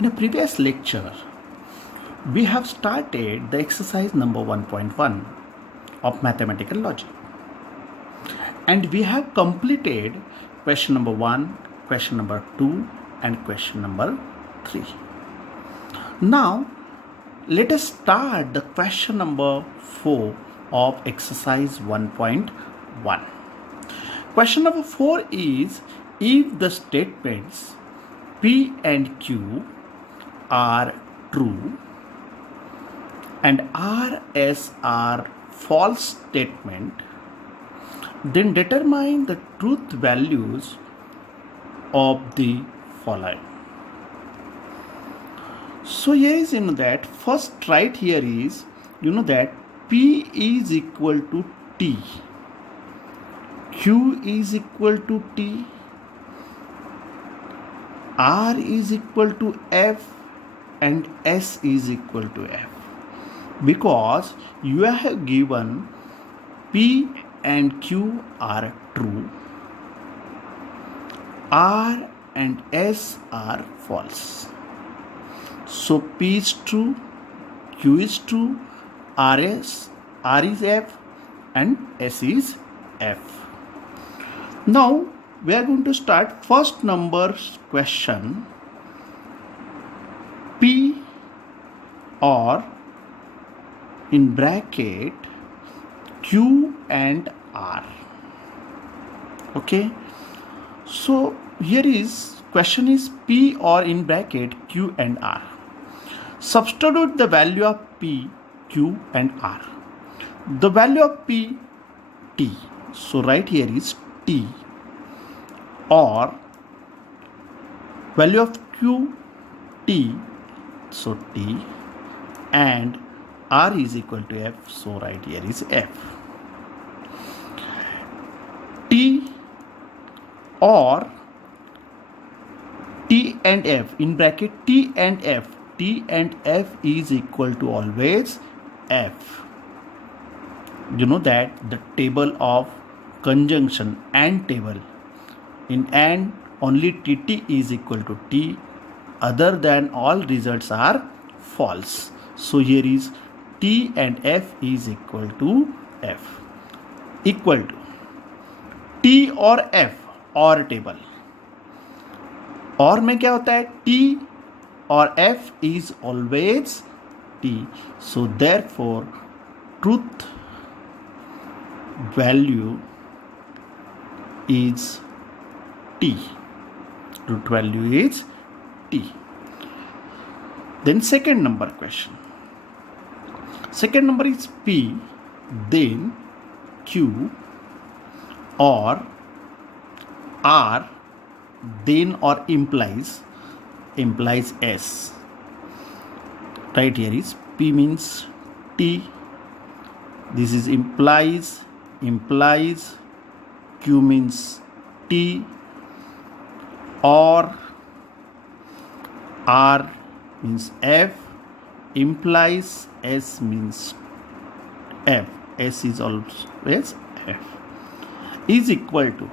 In a previous lecture, we have started the exercise number 1.1 of mathematical logic, and we have completed question number 1, question number 2, and question number 3. Now, let us start the question number 4 of exercise 1.1. Question number 4 is, if the statements P and Q are true and R, S are false statement, then determine the truth values of the following. So here is that first right here is that P is equal to T, Q is equal to T, R is equal to F, and S is equal to F, because you have given P and Q are true, R and S are false. So P is true, Q is true, R is F, and S is F. Now we are going to start first number question. P or in bracket Q and R. Okay, so here is question is P or in bracket Q and R. Substitute the value of P, Q and R. The value of P, T. So right here is T, or value of Q, T, so T, and R is equal to F, so right here is F. T or T and F, in bracket T and F is equal to always F. You know that the table of conjunction and table, in and only TT is equal to T, other than all results are false. So here is T and F is equal to F, equal to T और F और table, और में क्या होता है T और F is always T. So therefore truth value is T. Truth value is T. Then second number question. Second number is P, then Q, or R, then or implies S. Right here is P means T, this is implies, Q means T, or R means F, implies S means F, S is always F, is equal to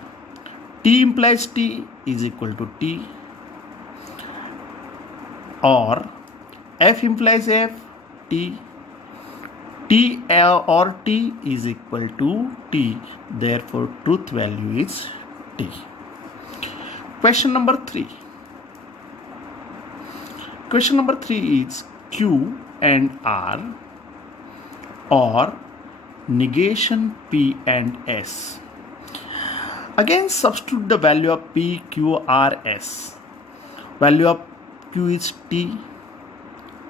T implies T is equal to T, or F implies F, T, T or T is equal to T, therefore truth value is T. Question number 3. Question number 3 is Q and R or negation P and S. Again substitute the value of P, Q, R, S. Value of Q is T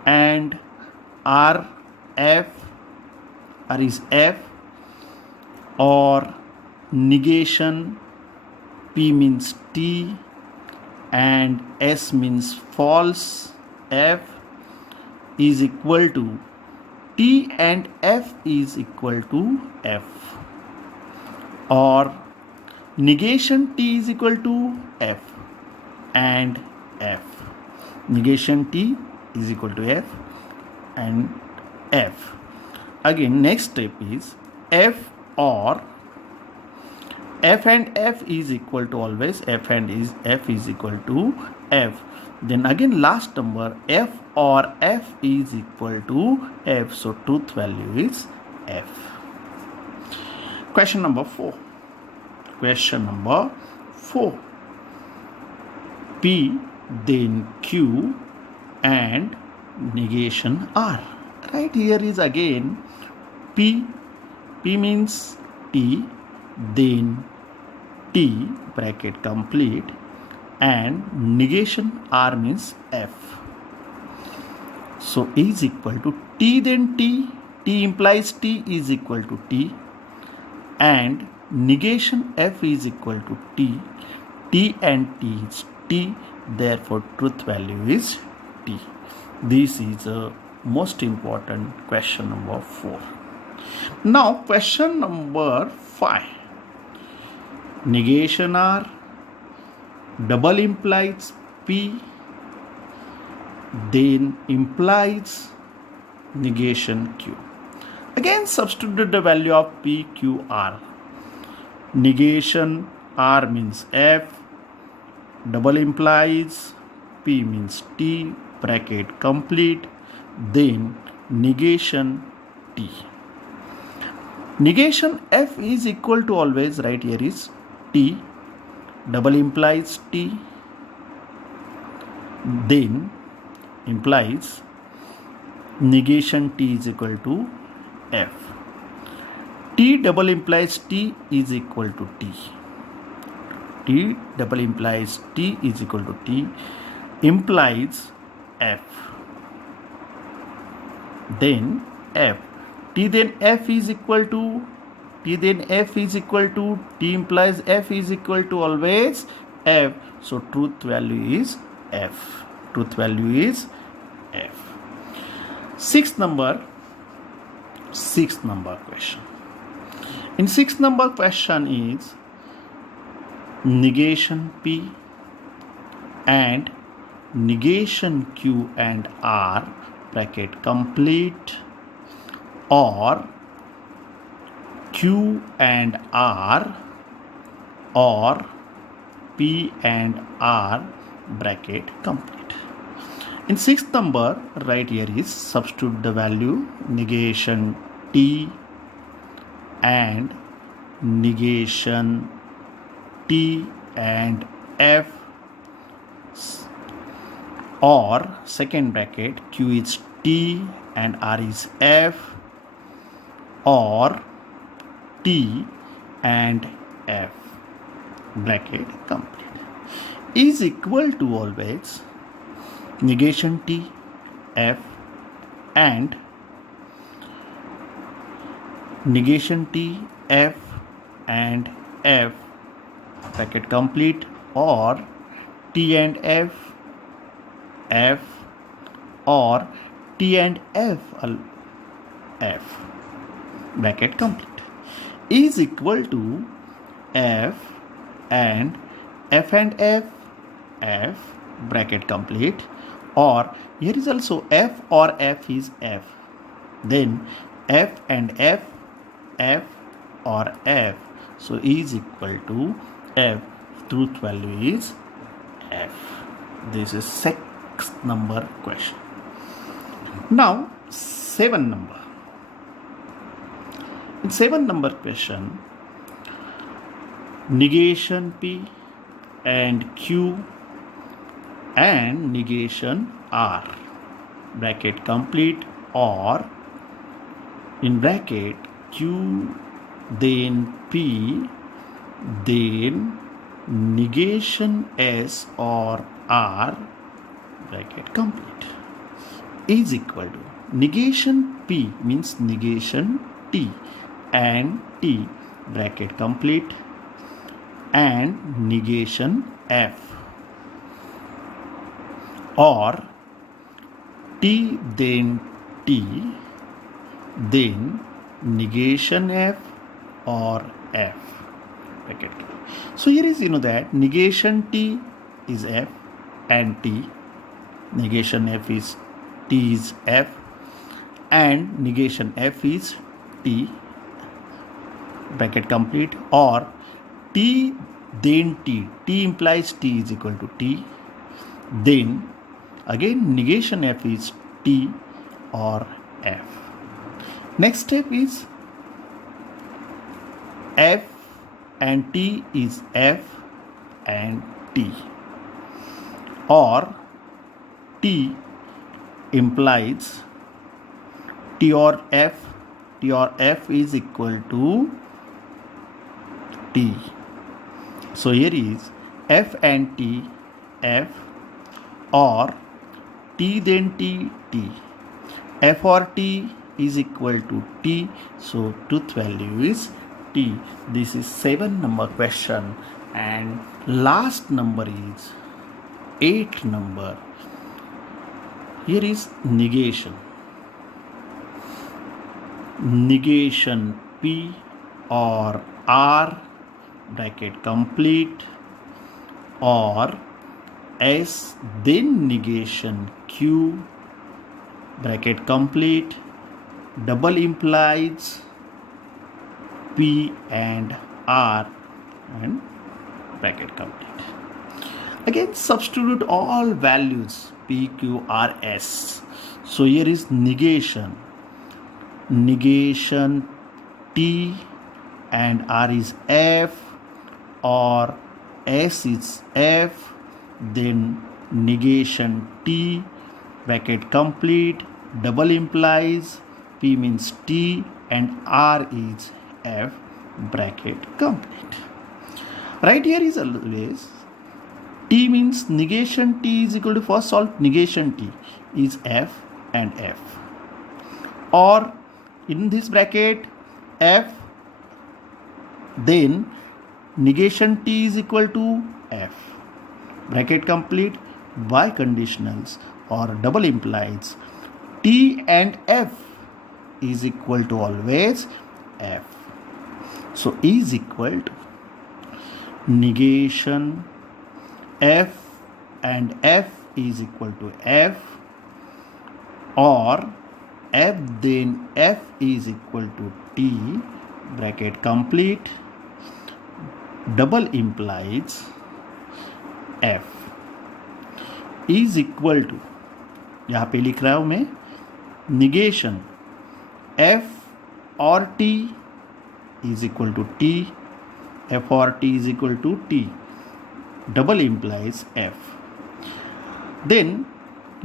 and R is F, or negation P means T and S means false, F is equal to T and F is equal to F, or negation T is equal to F and F. Negation T is equal to F and F. Again next step is F or F and F is equal to always F and F is equal to F. Then again last number f or f is equal to f. So truth value is f. Question number 4. Question number 4. P then Q and negation R. Right here is again P. P means T, then T bracket complete, and negation R means F. So is equal to T then T. T implies T is equal to T, and negation F is equal to T. T and T is T, therefore truth value is T. This is a most important question number 4. Now question number 5. Negation R, double implies P, then implies negation Q. Again substitute the value of P, Q, R. Negation R means F, double implies P means T, bracket complete, then negation T. Negation F is equal to always, right here is T, double implies T, then implies negation T is equal to F. T double implies T is equal to T. T double implies T is equal to T implies F. Then F. T then F is equal to T then F is equal to T implies F is equal to always F. So truth value is F. Truth value is F. Sixth number question. In sixth number question is negation P and negation Q and R bracket complete, or Q and R or P and R bracket complete. In sixth number, right here is substitute the value negation T and negation T and F, or second bracket Q is T and R is F, or T and F bracket complete is equal to always negation T, F and negation T, F and F bracket complete, or T and F, F or T and F, F bracket complete is equal to F and F, F bracket complete, or here is also F or F is F, then F and F, F or F, so is equal to F. Truth value is F. This is sixth number question. Now 7 number. In 7 number question, negation P and Q and negation R bracket complete, or in bracket Q then P then negation S or R bracket complete is equal to negation P means negation T and T bracket complete and negation F, or T then T then negation F or F bracket. So here is that negation T is F and T, negation F is T is F, and negation F is T bracket complete, or T then T. T implies T is equal to T, then again negation f is t or f. Next step is f and t is f and t, or t implies t or f is equal to t. So here is f and t, f, or t then t, t. F or t is equal to t, so truth value is t. This is 7 number question, and last number is 8 number. Here is negation. Negation P or R bracket complete, or S then negation Q bracket complete, double implies P and R and bracket complete. Again substitute all values P, Q, R, S. So here is negation. Negation T and R is F, or S is F, then negation T bracket complete, double implies P means T and R is F bracket complete. Right here is always T means negation T is equal to, first solve negation T is F and F, or in this bracket F then negation T is equal to F bracket complete, biconditionals or double implies T and F is equal to always F. So is equal to negation F and F is equal to F, or F then F is equal to T bracket complete, double implies F is equal to, यहाँ पे लिख रहा हूँ मैं, negation F or T is equal to T, F or T is equal to T, double implies F. Then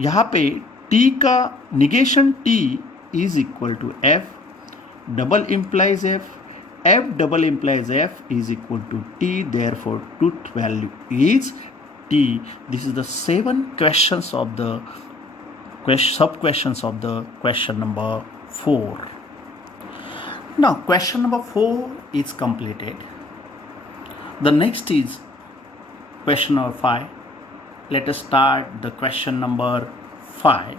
यहाँ पे T का negation T is equal to F, double implies F, F double implies F is equal to T, therefore truth value is T. This is the 7 questions of the sub questions of the question number 4. Now question number 4 is completed. The next is question number 5. Let us start the question number 5.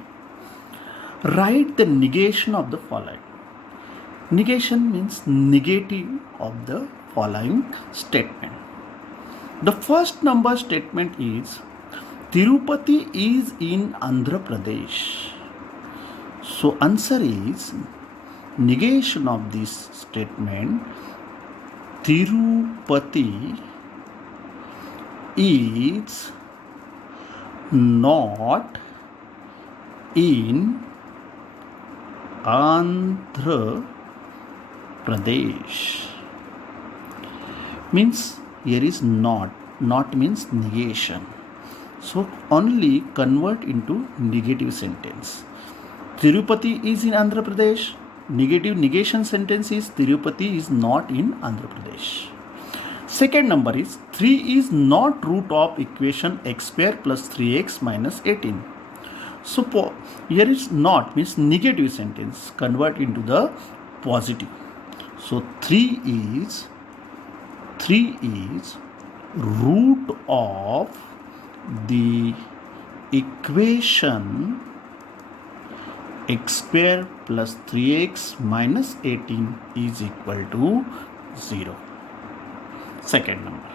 Write the negation of the following. Negation means negative of the following statement. The first number statement is Tirupati is in Andhra Pradesh. So answer is negation of this statement. Tirupati is not in Andhra Pradesh. Means here is not means negation. So only convert into negative sentence. Tirupati is in Andhra Pradesh. Negative negation sentence is Tirupati is not in Andhra Pradesh. Second number is 3 is not root of equation x square plus 3x minus 18. So here is not means negative sentence, convert into the positive. So 3 is root of the equation x square plus 3x minus 18 is equal to 0. Second number.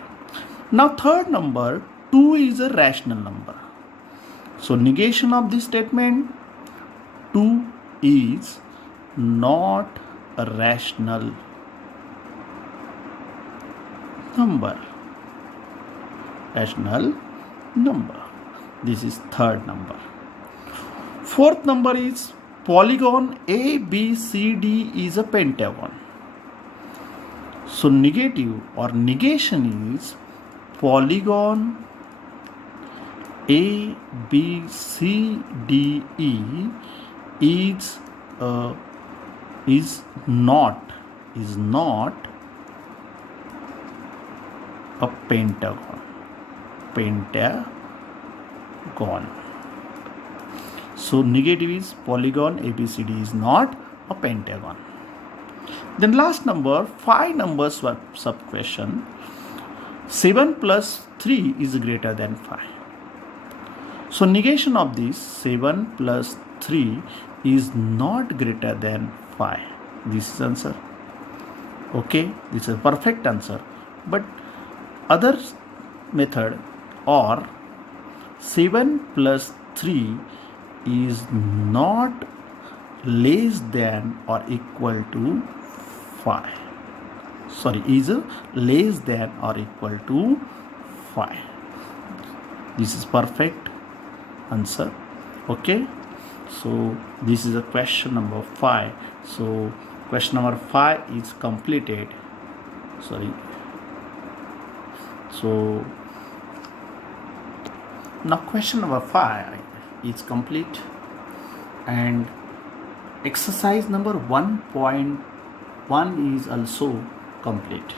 Now third number, 2 is a rational number. So negation of this statement, 2 is not a rational number. This is third number. Fourth number is polygon ABCD is a pentagon. So negative or negation is polygon ABCDE is not a pentagon. So negative is polygon ABCD is not a pentagon. Then last number, 5 number sub question. 7 plus 3 is greater than 5. So negation of this, 7 plus 3 is not greater than 5. This is answer. Okay, this is a perfect answer. But other method, or 7 plus 3 is not less than or equal to 5. Sorry, is less than or equal to 5. This is perfect answer. Okay, so this is a question number 5. So question number 5 is completed. Sorry. So now question number 5 is complete, and exercise number 1.1 is also complete.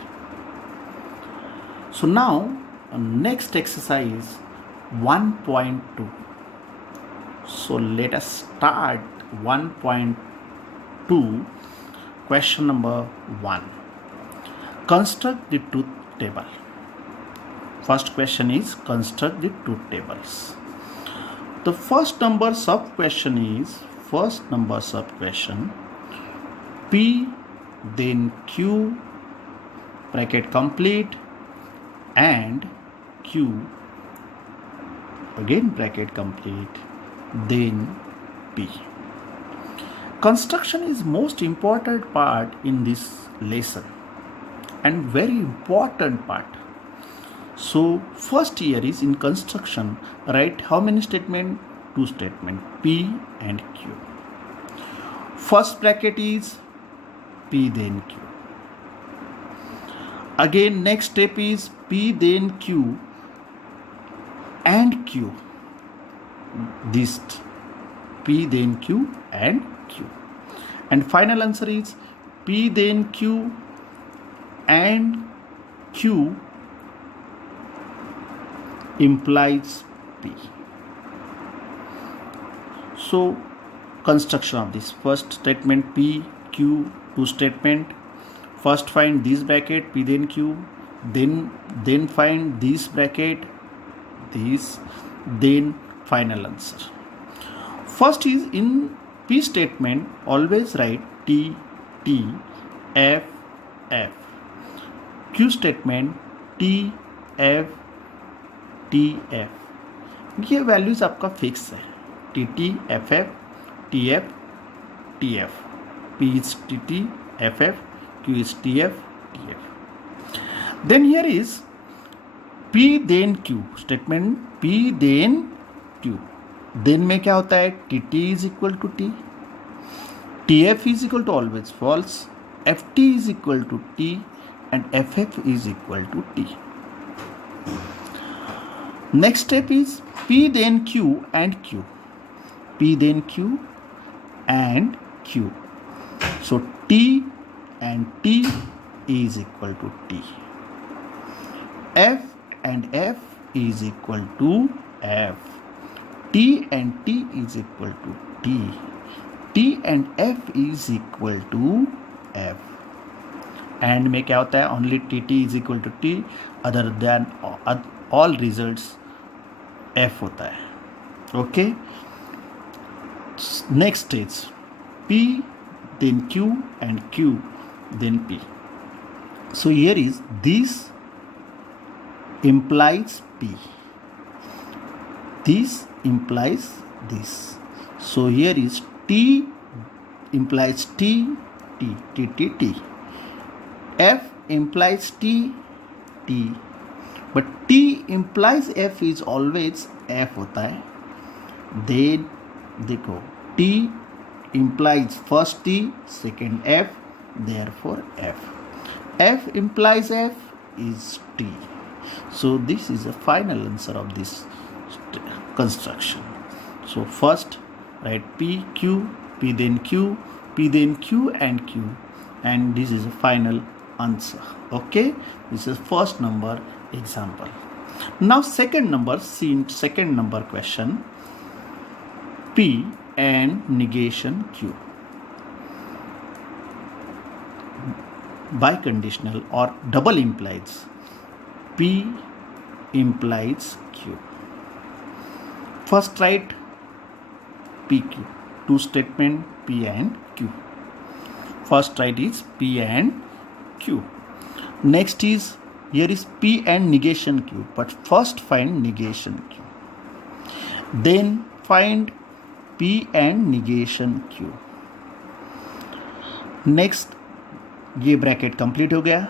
So now next exercise 1.2. So let us start 1.2. Question number 1. Construct the truth table. First question is construct the truth tables. The first number sub question is P, then Q, bracket complete, and Q, again bracket complete, then P. Construction is most important part in this lesson and very important part. So first here is in construction, write how many statement? 2 statement, P and Q. First bracket is P then Q. Again next step is P then Q and Q. This P then Q and Q. And final answer is P then Q and Q implies P. So construction of this first statement P, Q, 2 statement. First find this bracket P then Q, then find this bracket, this, then final answer. First is in P statement, always write T, T, F, F. Q statement T, F, T, F. ये values आपका fix है, T T F F T F T F, P is T T F F, Q is T F T F. Then here is P then Q statement, P then Q. Then में क्या होता है? T T is equal to T, T F is equal to always false, F T is equal to T and F F is equal to T. Next step is P then Q and Q. P then Q and Q. So T and T is equal to T. F and F is equal to F. T and T is equal to T. T and F is equal to F. And में क्या होता है? Only TT is equal to T. Other than all results F होता है. Okay. Next stage P then Q and Q then P. So here is this implies P. This implies this. So here is T implies T, T, T, T, T. F implies T, T. But T implies F is always F होता है, then देखो T implies first T, second F, therefore F. F implies F is T. So this is the final answer of this construction. So first write P, Q, P then Q, P then Q and Q, and this is the final answer. Okay, this is first number example. Now second number, second number question, P and negation Q. Biconditional or double implies P implies Q. First write PQ, two statement P and Q. First write is P and Q. Next is, here is P and negation Q, but first find negation Q. Then find P and negation Q. Next, ये bracket complete हो गया.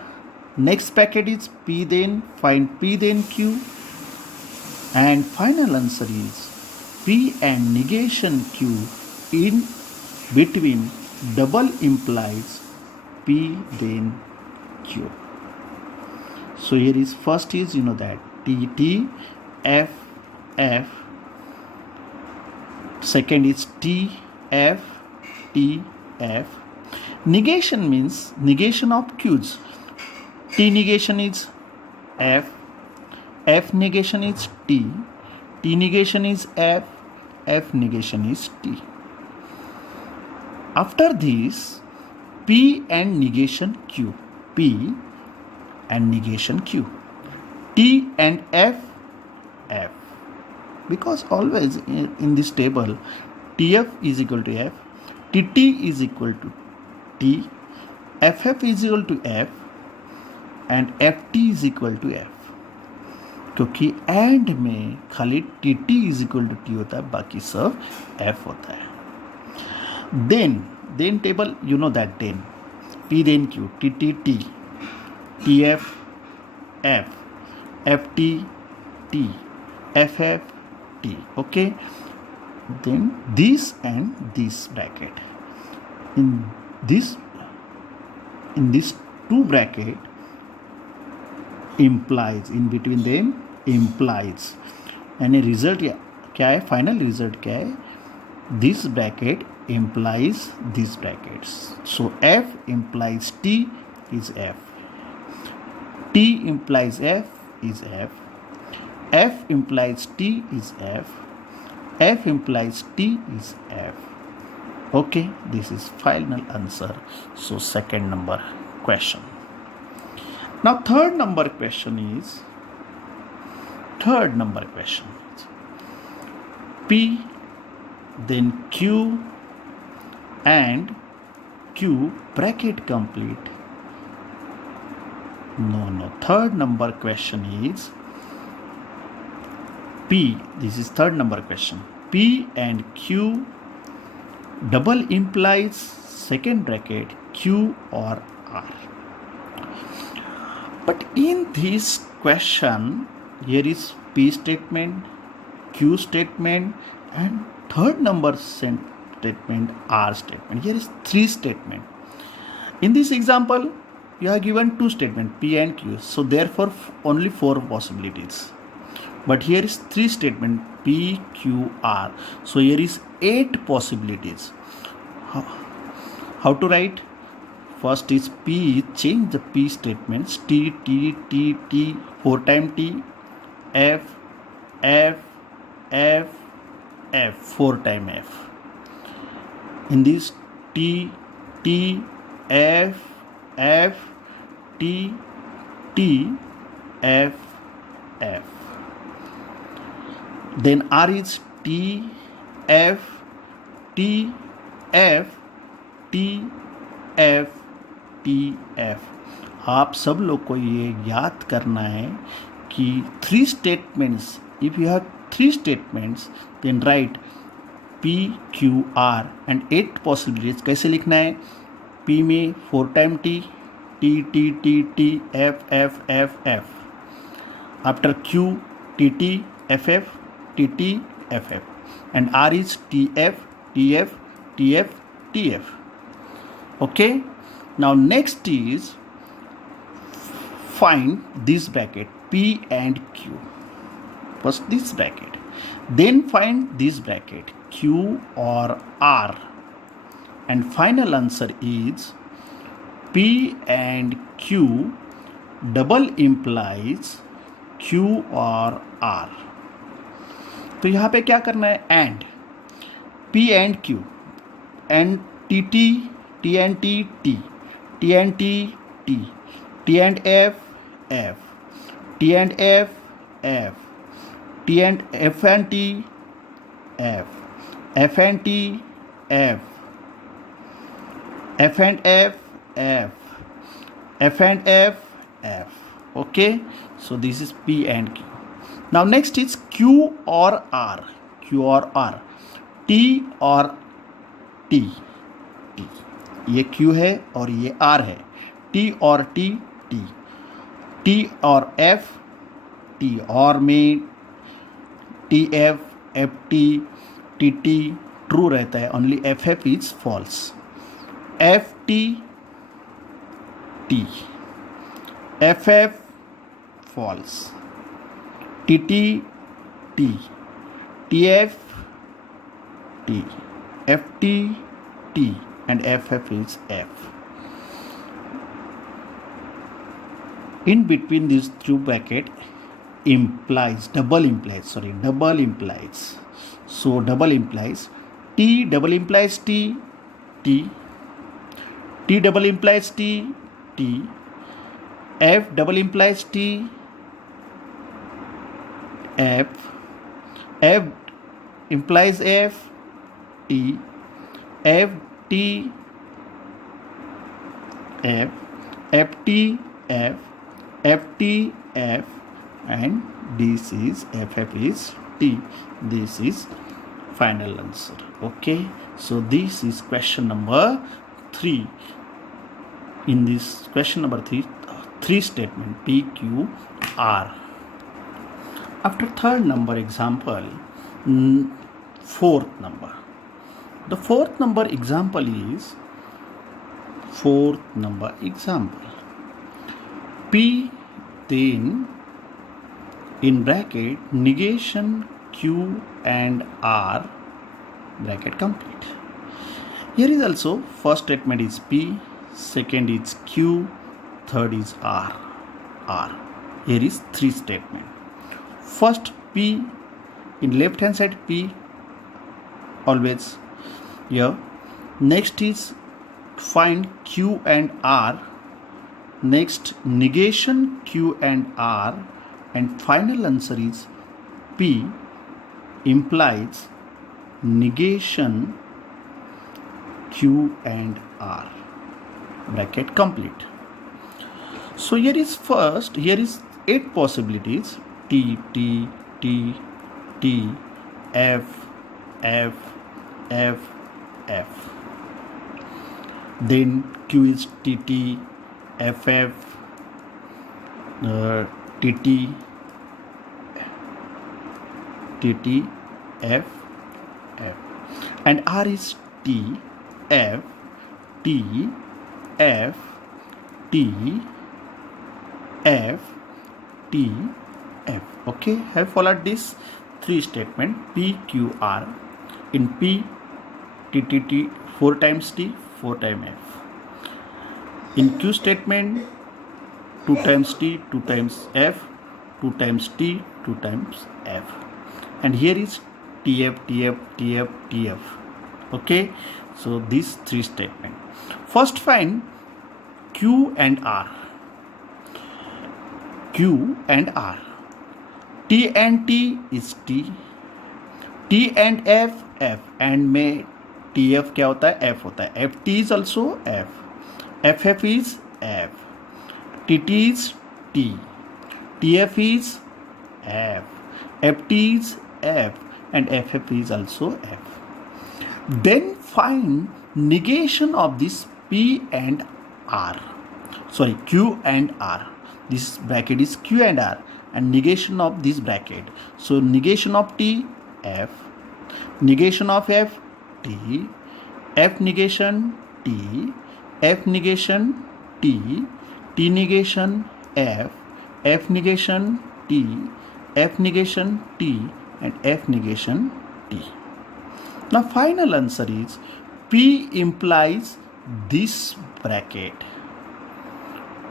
Next bracket is P then find P then Q, and final answer is P and negation Q in between double implies P then Q. So here is first is, you know that T T F F, second is T F T F. Negation means negation of Q's. T negation is F, F negation is T, T negation is F, F negation is T. After this, P and negation Q, P and negation Q, T and F, F. Because always in this table, TF is equal to F, TT is equal to T, FF is equal to F, and FT is equal to F. क्योंकि and में खाली TT is equal to T होता है, बाकी सब F होता है. Then table, you know that, then P then Q, TT T, TF F, FT T, FF T. Okay, then this and this bracket, in this two bracket implies, in between them implies, यानी result क्या है, final result क्या है, this bracket implies these brackets. So F implies T is F, T implies F is F, F implies T is F, F implies T is F. Okay, this is final answer. So second number question. Now third number question is P then Q and Q bracket complete. No, third number question is P, this is third number question, P and Q double implies second bracket Q or R. But in this question, here is P statement, Q statement, and third number statement R statement. Here is three statement. In this example, you are given two statement P and Q, so therefore only four possibilities. But here is three statement P, Q, R. So here is 8 possibilities. How to write? First is P, change the P statements, T, T, T, T, 4 times T, F, F, F, F, 4 times F. In this T, T, F, F, T, T, F, F. Then R is T, F, T, F, T, F, T, F. आप सब लोग को ये याद करना है कि 3 statements, if you have 3 statements, then write P, Q, R and 8 possibilities. कैसे लिखना है? P में 4 times T, T, T, T, T, F, F, F, F. After Q, T, T, F, F, TT, FF. And R is TF, TF, TF, TF. Okay. Now next is find this bracket P and Q. First this bracket. Then find this bracket Q or R. And final answer is P and Q double implies Q और R. तो यहाँ पे क्या करना है? And P and Q and TT, T and T, T, T and T, T, T and F, F, T and F, F, T and F and T, F, F and T, F, F and F, F, F and F, F. Okay, so this is P and Q. Now next is Q or R. Q or R. T और T. T. ये Q है और ये R है. T और T, T. T और F, T और में TF, FT, TT ट्रू रहता है. Only FF is false. FT, T. FF false. TT, T. TF, T. FT, T. And FF is F. In between these two brackets double implies. So double implies T double implies T, T. T double implies T, T. F double implies T, F. F implies F, T. F, T, F. F, T, F. F, T, F. And this is FF is T. This is final answer. Okay. So this is question number 3. In this question number 3, three statement P, Q, R. After third number example, fourth number. The fourth number example is P, then in bracket negation Q and R, bracket complete. Here is also first statement is P, second is Q, third is R. Here is three statement. First P, in left hand side P always here. Next is find Q and R. Next negation Q and R. And final answer is P implies negation Q and R. Bracket complete. So here is 8 possibilities. T, T, T, T, F, F, F, F. Then Q is TT, FF, TT, TT, F, F. And R is T, F, T, F, T, F, T, F. Okay, have followed this three statement P, Q, R. In P, T, T, T, 4 times T, 4 times F. In Q statement, 2 times T, 2 times F, 2 times T, 2 times F. And here is TF, TF, TF, TF. Okay, so these three statement. First find Q and R. Q and R. T and T is T. T and F, F. And में TF क्या होता है? F होता है. FT is also F. FF is F. TT is T. TF is F. FT is F. And FF is also F. Then find negation of this P and R. Sorry, Q and R. This bracket is Q and R. and negation of this bracket. So negation of T, F, negation of F, T, F negation T, F negation T, T negation F, F negation T, F negation T, and F negation T. Now final answer is P implies this bracket.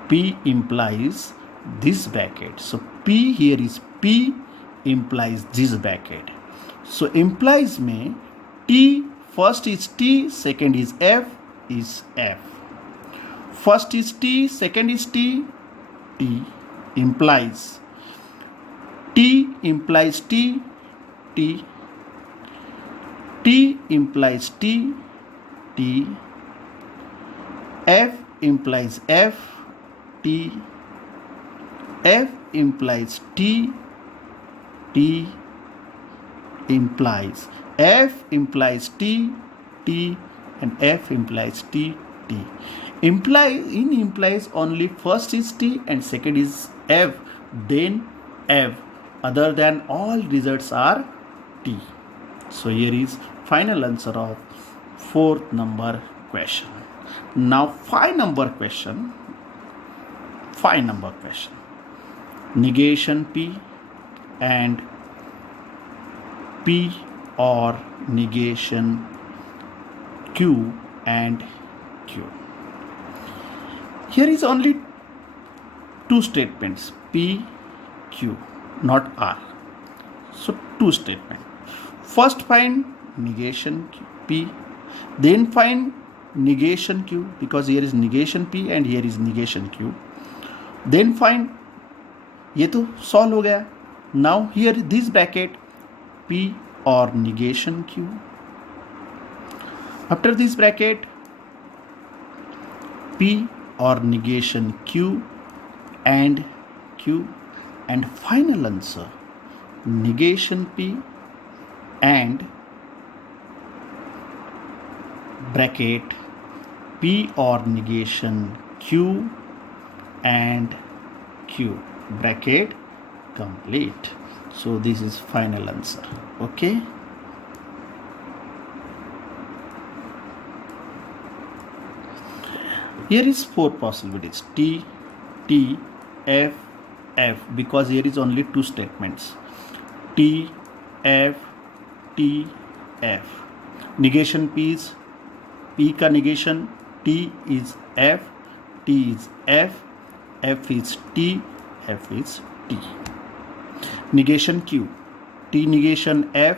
P implies this bracket. So P here is P implies this bracket. So implies में T first is T, second is F is F. First is T, second is T, T implies. T implies T, T. T implies T, T. F implies F, T. F implies T, T implies. F implies T, T, and F implies T, T. Implies only first is T and second is F, then F. Other than all results are T. So here is final answer of 4th number question. Now 5 number question. Negation P and P or negation Q and Q. Here is only 2 statements, P, Q, not R. So 2 statements. First find negation P, then find negation Q, because here is negation P and here is negation Q. Then find, ये तो solve हो गया. Now here this bracket P or negation Q. After this bracket P or negation Q and Q, and final answer negation P and bracket P or negation Q and Q, bracket complete. So this is final answer. Okay. Here is 4 possibilities, T, T, F, F, because here is only 2 statements, T, F, T, F. Negation P is P का negation, T is F, T is F, F is T, F is T. Negation Q, T negation F,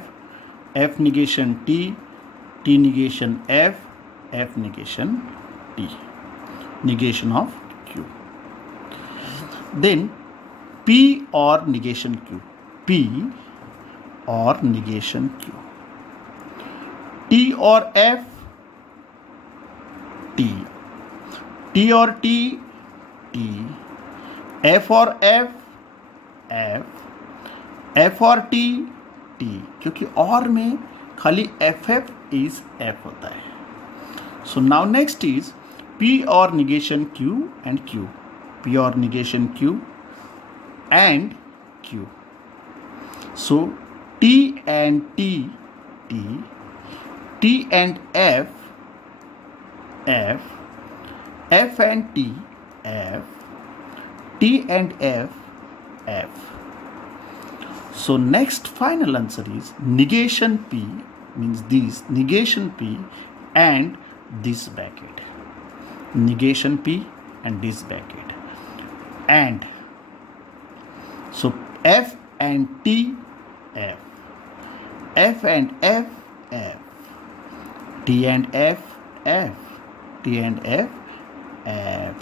F negation T, T negation F, F negation T. Negation of Q. Then P or negation Q, P or negation Q. T or F, T. T or T, T. F or F, F. F or T, T. क्योंकि और में खाली FF is F होता है. So now next is P or negation Q and Q. P or negation Q and Q. So T and T, T. T and F, F. F and T, F. T and F, F. So next final answer is negation P, means this negation P and this bracket. Negation P and this bracket. And so F and T, F. F and F, F. T and F, F. T and F, F.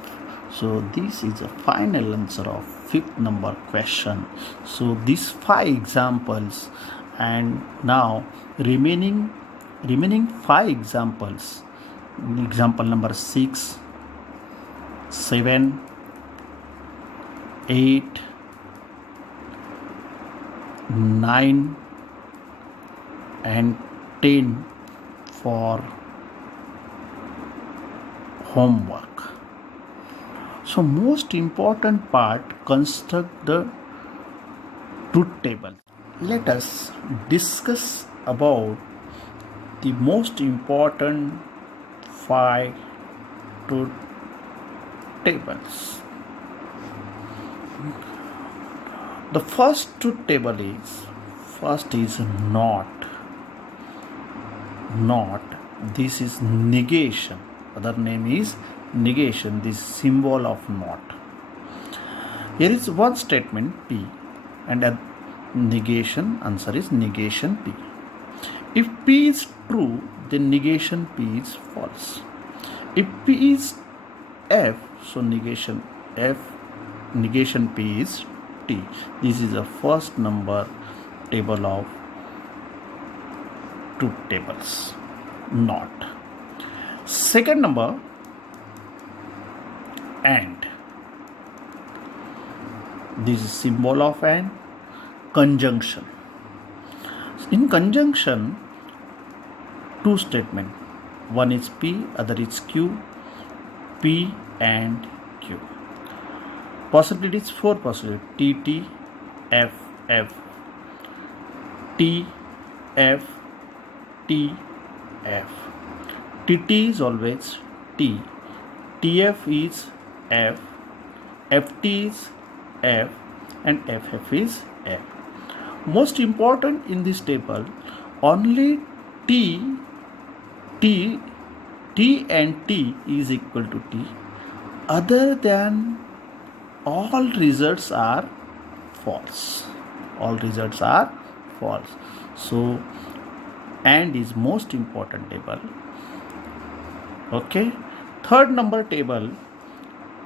So this is the final answer of 5th number question. So these 5 examples, and now remaining 5 examples. Example number 6, 7, 8, 9 and 10 for homework. So most important part, construct the truth table. Let us discuss about the most important 5 truth tables. The first truth table is not. This is negation. Other name is negation. This symbol of not. Here is one statement P, and a negation answer is negation P. If P is true, then negation P is false. If P is F, so negation P is T. This is the first number table of truth tables. Not. Second number, and. This is symbol of and. Conjunction. In conjunction, two statements. One is P, other is Q. P and Q. Possibilities, 4 possibilities. T, T, F, F. T, F, T, F. TT is always T. TF is F. FT is F. And FF is F. Most important in this table, only T and T is equal to T. Other than all results are false. So, and is most important table. Okay. Third number table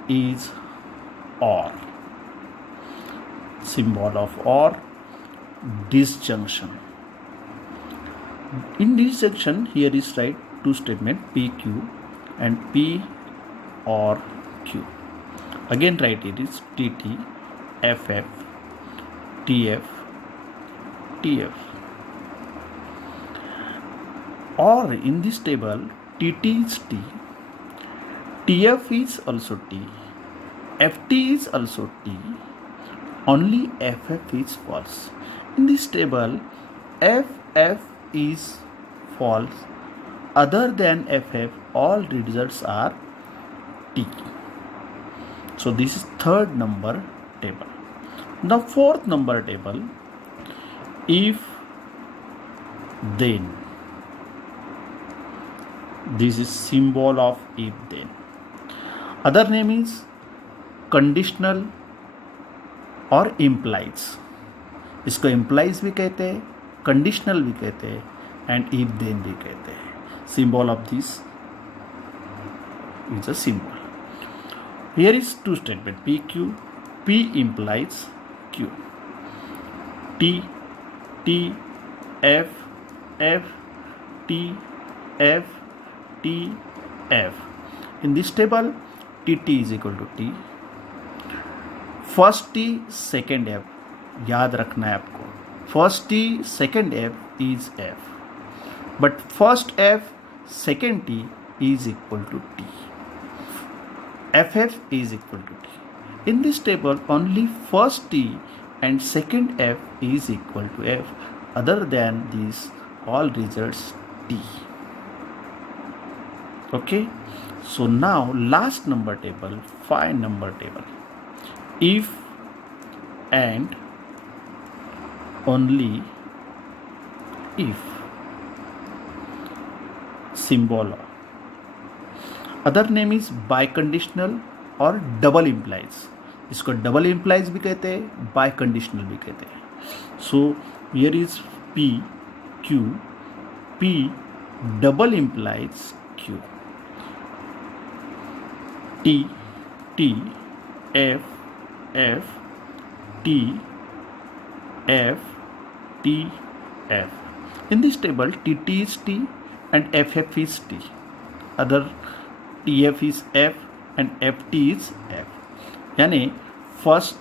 is OR. Symbol of OR. Disjunction. In disjunction, here is right two statement PQ and P or Q. Again write it is TT, FF, TF, TF. Or in this table, TT is T, TF is also T, FT is also T, only FF is false. In this table, FF is false. Other than FF, all results are T. So this is third number table. The fourth number table, if then. This is symbol of if then. Other name is conditional और implies. इसको implies भी कहते हैं, conditional भी कहते हैं, and if then भी कहते हैं. Symbol of this is a symbol. Here is two statement PQ. P implies Q. T, T, F, F, T, F, T, F. In this table, TT is equal to T. First T, second F. याद रखना है आपको. First T, second F is F. But first F, second T is equal to T. FF is equal to T. In this table, only first T and second F is equal to F. Other than these, all results T. Okay. So now last number table, 5 number table. If and only if. Symbol. Other name is biconditional और double implies. इसको double implies भी कहते हैं, बाइकंडीशनल भी कहते हैं. So here is P Q. P double implies Q. T T F F T F T F. In this table, TT is T and FF is T. Other TF is F and FT is F. यानी first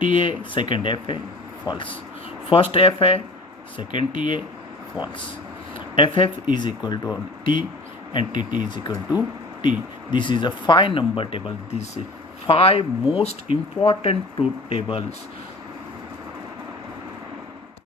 T है, second F है, false. First F है, second T है, false. F F is equal to T and TT is equal to T. This is a 5 number table. These 5 most important truth tables